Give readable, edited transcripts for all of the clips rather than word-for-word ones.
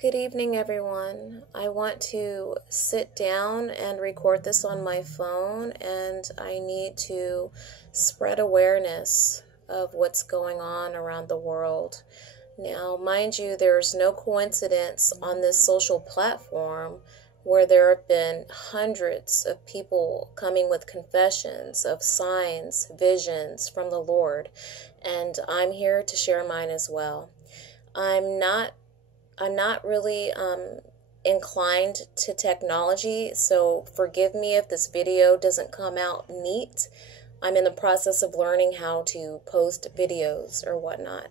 Good evening, everyone. I want to sit down and record this on my phone, and I need to spread awareness of what's going on around the world. Now, mind you, there's no coincidence on this social platform where there have been hundreds of people coming with confessions of signs, visions from the Lord, and I'm here to share mine as well. I'm not really inclined to technology, so forgive me if this video doesn't come out neat. I'm in the process of learning how to post videos or whatnot.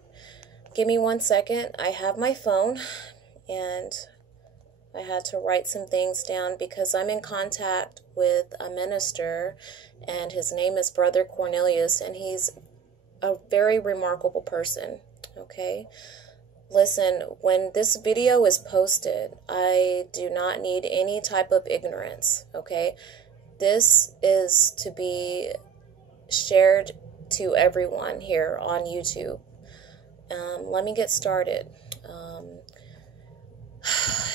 Give me 1 second. I have my phone, and I had to write some things down because I'm in contact with a minister, and his name is Brother Cornelius, and he's a very remarkable person, okay? Listen, when this video is posted, I do not need any type of ignorance, okay? This is to be shared to everyone here on YouTube. Let me get started.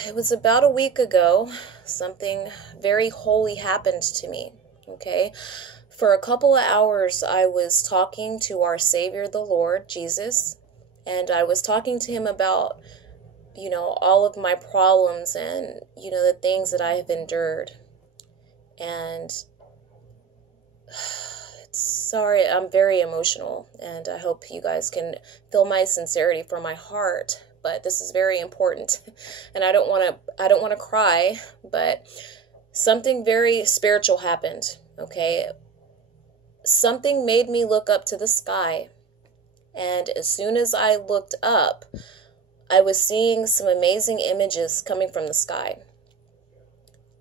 It was about a week ago, something very holy happened to me, okay? For a couple of hours, I was talking to our Savior, the Lord, Jesus, and I was talking to him about, all of my problems and, the things that I have endured. And sorry, I'm very emotional, and I hope you guys can feel my sincerity from my heart, but this is very important. And I don't want to cry, but something very spiritual happened, okay? Something made me look up to the sky. And as soon as I looked up, I was seeing some amazing images coming from the sky.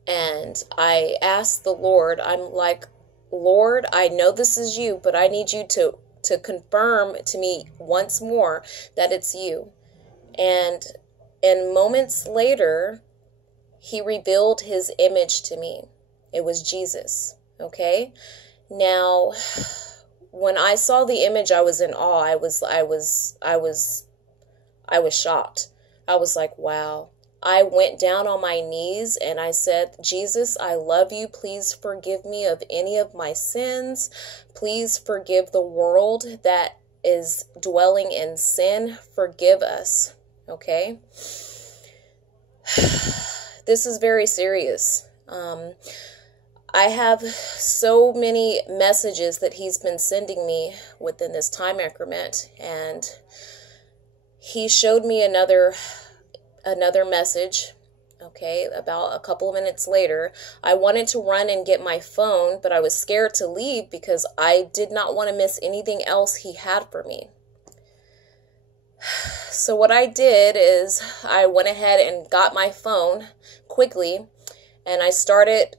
And I asked the Lord, I'm like, Lord, I know this is you, but I need you to confirm to me once more that it's you. And moments later, he revealed his image to me. It was Jesus, okay? Now, when I saw the image, I was in awe. I was shocked. I was like, wow. I went down on my knees and I said, Jesus, I love you. Please forgive me of any of my sins. Please forgive the world that is dwelling in sin. Forgive us. Okay? This is very serious. I have so many messages that he's been sending me within this time increment, and he showed me another message, okay, about a couple of minutes later. I wanted to run and get my phone, but I was scared to leave because I did not want to miss anything else he had for me. So what I did is I went ahead and got my phone quickly, and I started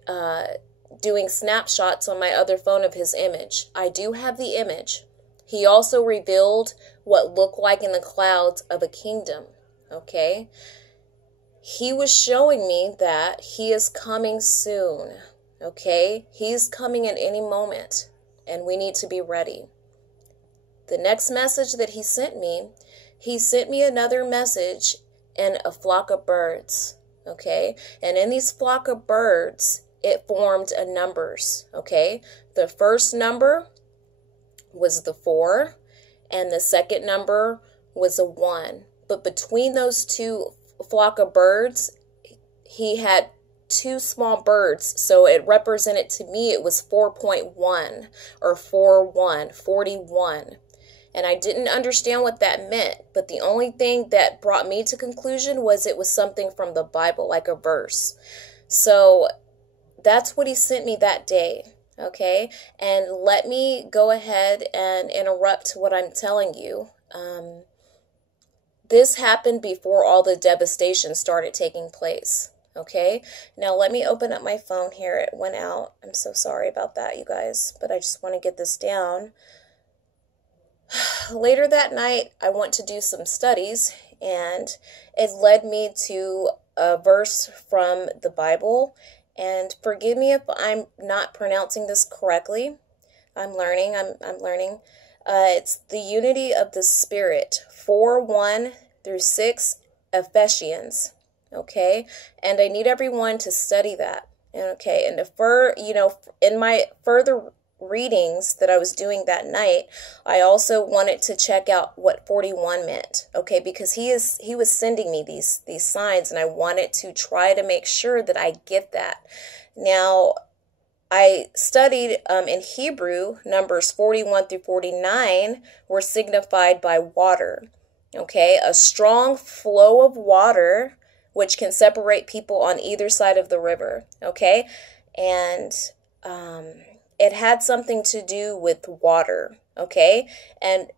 doing snapshots on my other phone of his image. I do have the image. He also revealed what looked like in the clouds of a kingdom, okay? He was showing me that he is coming soon, okay? He's coming at any moment, and we need to be ready. The next message that he sent me another message in a flock of birds, okay? And in these flock of birds, it formed a numbers, okay? The first number was the 4, and the second number was a 1. But between those two flock of birds, he had 2 small birds, so it represented to me, it was 4.1 or 41. And I didn't understand what that meant, but the only thing that brought me to conclusion was it was something from the Bible, like a verse. So that's what he sent me that day, okay? And let me go ahead and interrupt what I'm telling you. This happened before all the devastation started taking place, okay? Now let me open up my phone here. It went out. I'm so sorry about that, you guys, but I just want to get this down. Later that night, I went to do some studies, and it led me to a verse from the Bible. And forgive me if I'm not pronouncing this correctly. I'm learning. It's the unity of the Spirit, 4:1 through 6, Ephesians. okay? And I need everyone to study that, okay? And in my further readings that I was doing that night, I also wanted to check out what 41 meant, okay? Because he was sending me these signs, and I wanted to try to make sure that I get that. Now, I studied in Hebrew, numbers 41 through 49 were signified by water, okay? A strong flow of water which can separate people on either side of the river, okay? And it had something to do with water, okay? And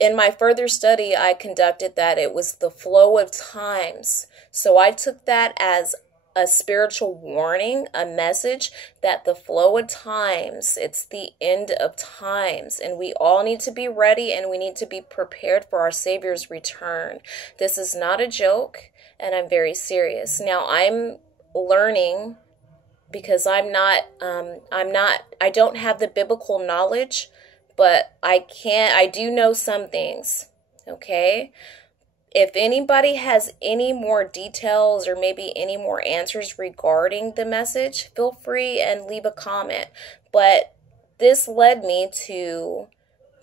in my further study, I conducted that it was the flow of times. So I took that as a spiritual warning, a message that the flow of times, it's the end of times, and we all need to be ready, and we need to be prepared for our Savior's return. This is not a joke, and I'm very serious. Now, I'm learning, because I don't have the biblical knowledge, but I do know some things, okay? If anybody has any more details or maybe any more answers regarding the message, feel free and leave a comment. But this led me to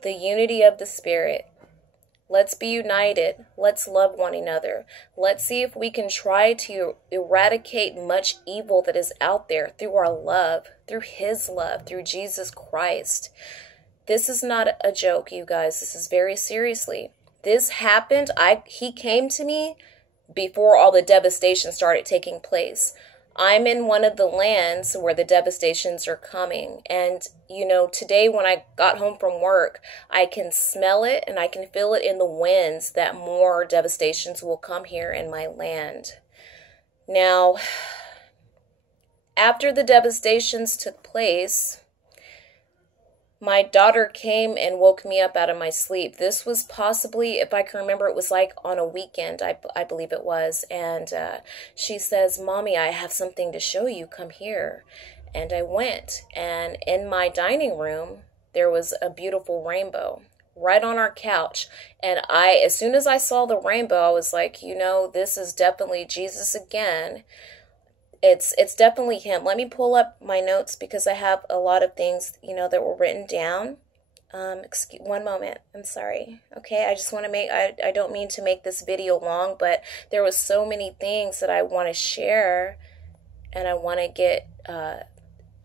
the unity of the Spirit. Let's be united. Let's love one another. Let's see if we can try to eradicate much evil that is out there through our love, through His love, through Jesus Christ. This is not a joke, you guys. This is very seriously. This happened. He came to me before all the devastation started taking place. I'm in one of the lands where the devastations are coming. And, today when I got home from work, I can smell it and I can feel it in the winds that more devastations will come here in my land. Now, after the devastations took place, my daughter came and woke me up out of my sleep. This was possibly, if I can remember, it was like on a weekend, I believe it was. And she says, "Mommy, I have something to show you. Come here." And I went. And in my dining room, there was a beautiful rainbow right on our couch. And as soon as I saw the rainbow, I was like, this is definitely Jesus again. It's definitely Him. Let me pull up my notes because I have a lot of things, that were written down. Excuse one moment. I'm sorry. Okay, I just want to I don't mean to make this video long, but there was so many things that I want to share, and I want to get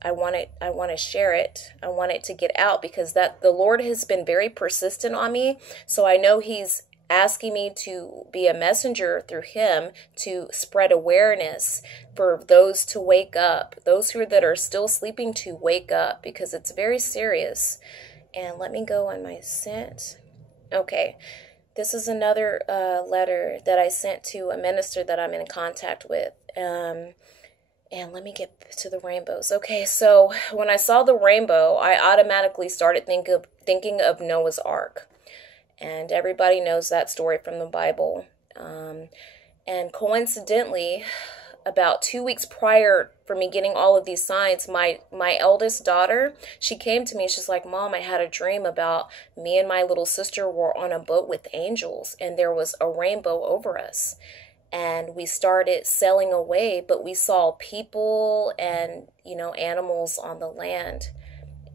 I want to share it. I want it to get out because the Lord has been very persistent on me. So I know He's asking me to be a messenger through Him to spread awareness for those to wake up, those that are still sleeping to wake up, because it's very serious. And let me go on my sent. Okay, this is another letter that I sent to a minister that I'm in contact with. And let me get to the rainbows. Okay, so when I saw the rainbow, I automatically started thinking of Noah's Ark. And everybody knows that story from the Bible. And coincidentally, about 2 weeks prior for me getting all of these signs, my eldest daughter, she came to me. She's like, "Mom, I had a dream about me and my little sister were on a boat with angels, and there was a rainbow over us. And we started sailing away, but we saw people and, animals on the land.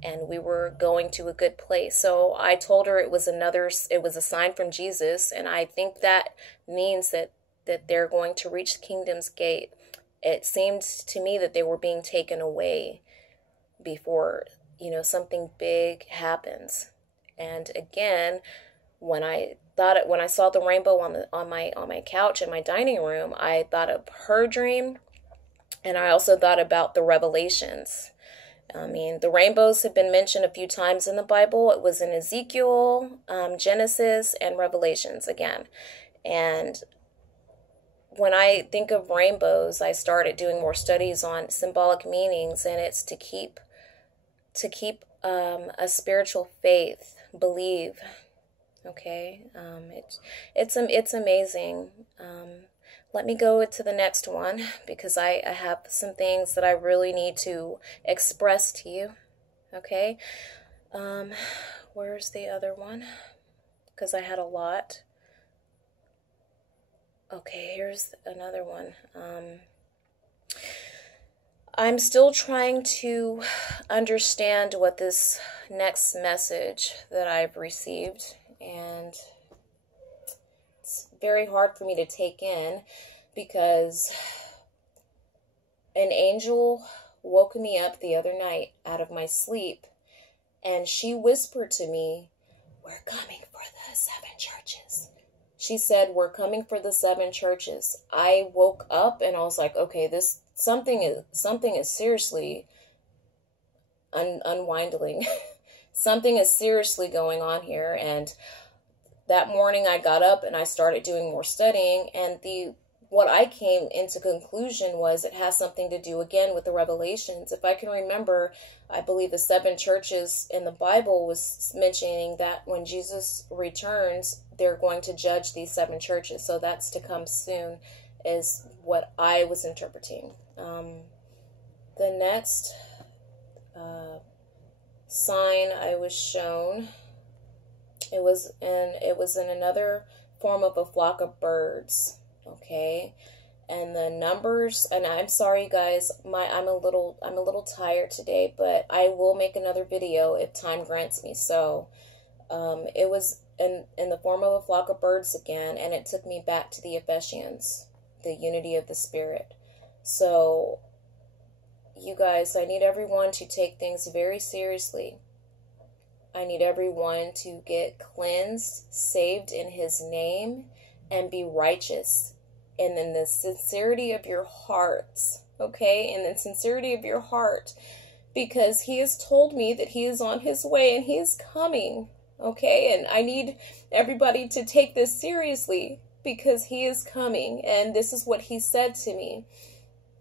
And we were going to a good place." So I told her it was a sign from Jesus. And I think that means that they're going to reach the kingdom's gate. It seemed to me that they were being taken away before, something big happens. And again, when I saw the rainbow on my couch in my dining room, I thought of her dream. And I also thought about the Revelations. I mean, the rainbows have been mentioned a few times in the Bible. It was in Ezekiel, Genesis, and Revelations again. And when I think of rainbows, I started doing more studies on symbolic meanings, and it's to keep a spiritual faith, believe. Okay, it's amazing. Let me go to the next one because I have some things that I really need to express to you. Okay. Where's the other one? Because I had a lot. Okay, here's another one. I'm still trying to understand what this next message that I've received, and it's very hard for me to take in because an angel woke me up the other night out of my sleep, and she whispered to me, "We're coming for the 7 churches." She said, "We're coming for the 7 churches." I woke up and I was like, okay, something is seriously unwinding. Something is seriously going on here. And that morning I got up and I started doing more studying, and what I came into conclusion was it has something to do again with the Revelations. If I can remember, I believe the 7 churches in the Bible was mentioning that when Jesus returns, they're going to judge these 7 churches. So that's to come soon is what I was interpreting. The next sign I was shown, it was in another form of a flock of birds. Okay, and the numbers, and I'm sorry guys, I'm a little tired today, but I will make another video if time grants me. So it was in the form of a flock of birds again, and it took me back to the Ephesians, the unity of the Spirit. So you guys, I need everyone to take things very seriously. I need everyone to get cleansed, saved in His name, and be righteous. And in the sincerity of your hearts, okay? In the sincerity of your heart, because He has told me that He is on His way and He is coming, okay? And I need everybody to take this seriously because He is coming, and this is what He said to me.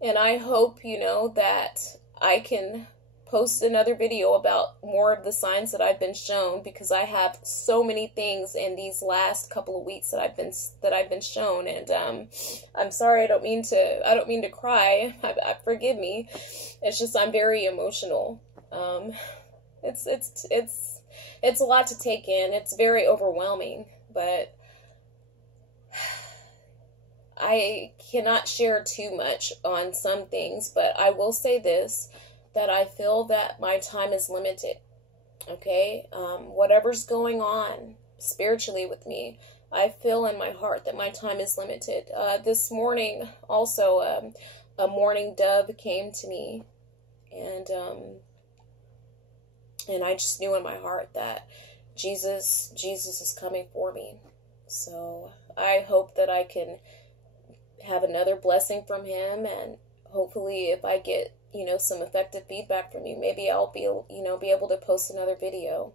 And I hope, that I can post another video about more of the signs that I've been shown, because I have so many things in these last couple of weeks that I've been shown. And I'm sorry, I don't mean to cry. Forgive me. It's just I'm very emotional. It's a lot to take in. It's very overwhelming, but I cannot share too much on some things. But I will say this, that I feel that my time is limited, okay? Whatever's going on spiritually with me, I feel in my heart that my time is limited. This morning, also, a morning dove came to me, and I just knew in my heart that Jesus is coming for me. So I hope that I can have another blessing from Him, and hopefully if I get some effective feedback from you, maybe I'll be able to post another video.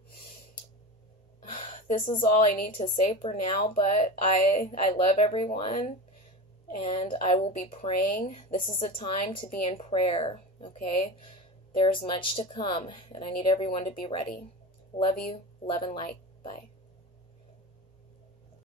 This is all I need to say for now, but I love everyone, and I will be praying. This is a time to be in prayer, okay? There's much to come, and I need everyone to be ready. Love you, love and light. Bye.